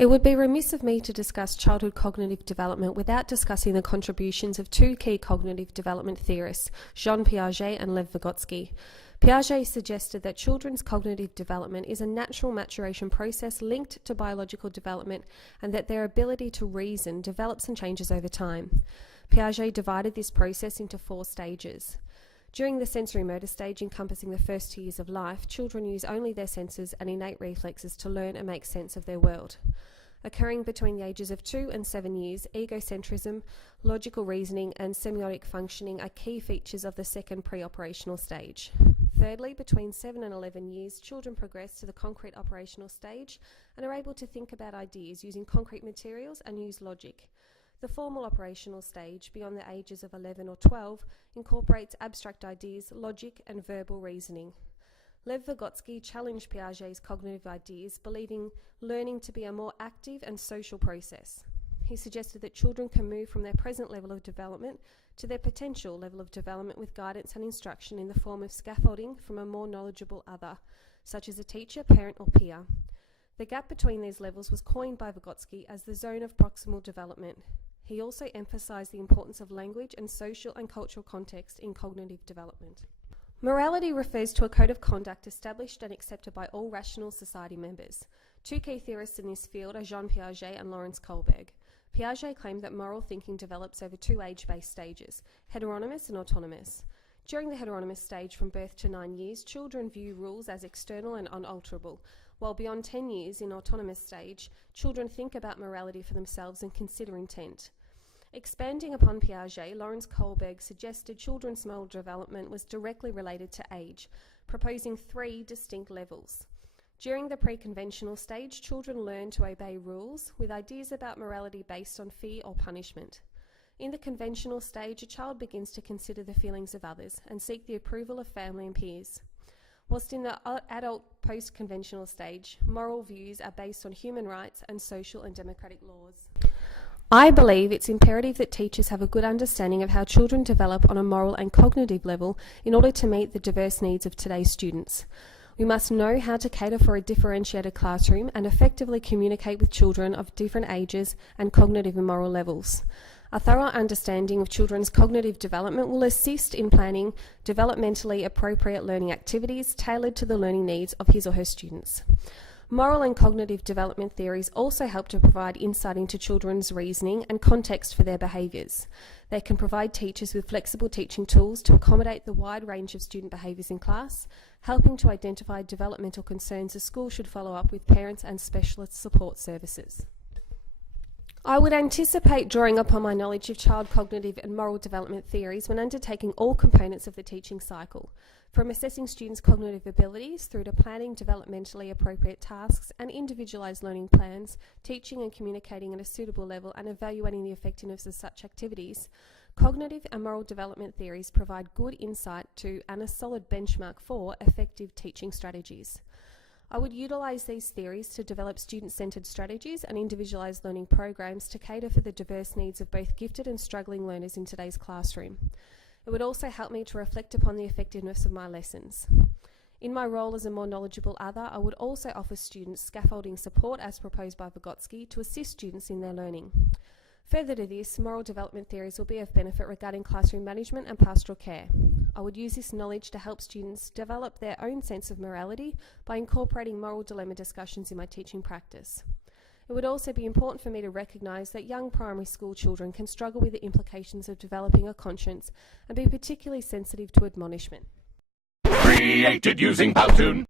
It would be remiss of me to discuss childhood cognitive development without discussing the contributions of two key cognitive development theorists, Jean Piaget and Lev Vygotsky. Piaget suggested that children's cognitive development is a natural maturation process linked to biological development and that their ability to reason develops and changes over time. Piaget divided this process into 4 stages. During the sensory motor stage, encompassing the first 2 years of life, children use only their senses and innate reflexes to learn and make sense of their world. Occurring between the ages of 2 and 7 years, egocentrism, logical reasoning and semiotic functioning are key features of the second pre-operational stage. Thirdly, between 7 and 11 years, children progress to the concrete operational stage and are able to think about ideas using concrete materials and use logic. The formal operational stage, beyond the ages of 11 or 12, incorporates abstract ideas, logic and verbal reasoning. Lev Vygotsky challenged Piaget's cognitive ideas, believing learning to be a more active and social process. He suggested that children can move from their present level of development to their potential level of development with guidance and instruction in the form of scaffolding from a more knowledgeable other, such as a teacher, parent or peer. The gap between these levels was coined by Vygotsky as the zone of proximal development. He also emphasised the importance of language and social and cultural context in cognitive development. Morality refers to a code of conduct established and accepted by all rational society members. Two key theorists in this field are Jean Piaget and Lawrence Kohlberg. Piaget claimed that moral thinking develops over 2 age-based stages, heteronymous and autonomous. During the heteronymous stage from birth to 9 years, children view rules as external and unalterable, while beyond 10 years in autonomous stage, children think about morality for themselves and consider intent. Expanding upon Piaget, Lawrence Kohlberg suggested children's moral development was directly related to age, proposing 3 distinct levels. During the pre-conventional stage, children learn to obey rules, with ideas about morality based on fear or punishment. In the conventional stage, a child begins to consider the feelings of others and seek the approval of family and peers. Whilst in the adult post-conventional stage, moral views are based on human rights and social and democratic laws. I believe it's imperative that teachers have a good understanding of how children develop on a moral and cognitive level in order to meet the diverse needs of today's students. We must know how to cater for a differentiated classroom and effectively communicate with children of different ages and cognitive and moral levels. A thorough understanding of children's cognitive development will assist in planning developmentally appropriate learning activities tailored to the learning needs of his or her students. Moral and cognitive development theories also help to provide insight into children's reasoning and context for their behaviours. They can provide teachers with flexible teaching tools to accommodate the wide range of student behaviours in class, helping to identify developmental concerns a school should follow up with parents and specialist support services. I would anticipate drawing upon my knowledge of child cognitive and moral development theories when undertaking all components of the teaching cycle, from assessing students' cognitive abilities through to planning developmentally appropriate tasks and individualised learning plans, teaching and communicating at a suitable level and evaluating the effectiveness of such activities. Cognitive and moral development theories provide good insight to and a solid benchmark for effective teaching strategies. I would utilise these theories to develop student-centred strategies and individualised learning programs to cater for the diverse needs of both gifted and struggling learners in today's classroom. It would also help me to reflect upon the effectiveness of my lessons. In my role as a more knowledgeable other, I would also offer students scaffolding support as proposed by Vygotsky to assist students in their learning. Further to this, moral development theories will be of benefit regarding classroom management and pastoral care. I would use this knowledge to help students develop their own sense of morality by incorporating moral dilemma discussions in my teaching practice. It would also be important for me to recognise that young primary school children can struggle with the implications of developing a conscience and be particularly sensitive to admonishment. Created using Powtoon.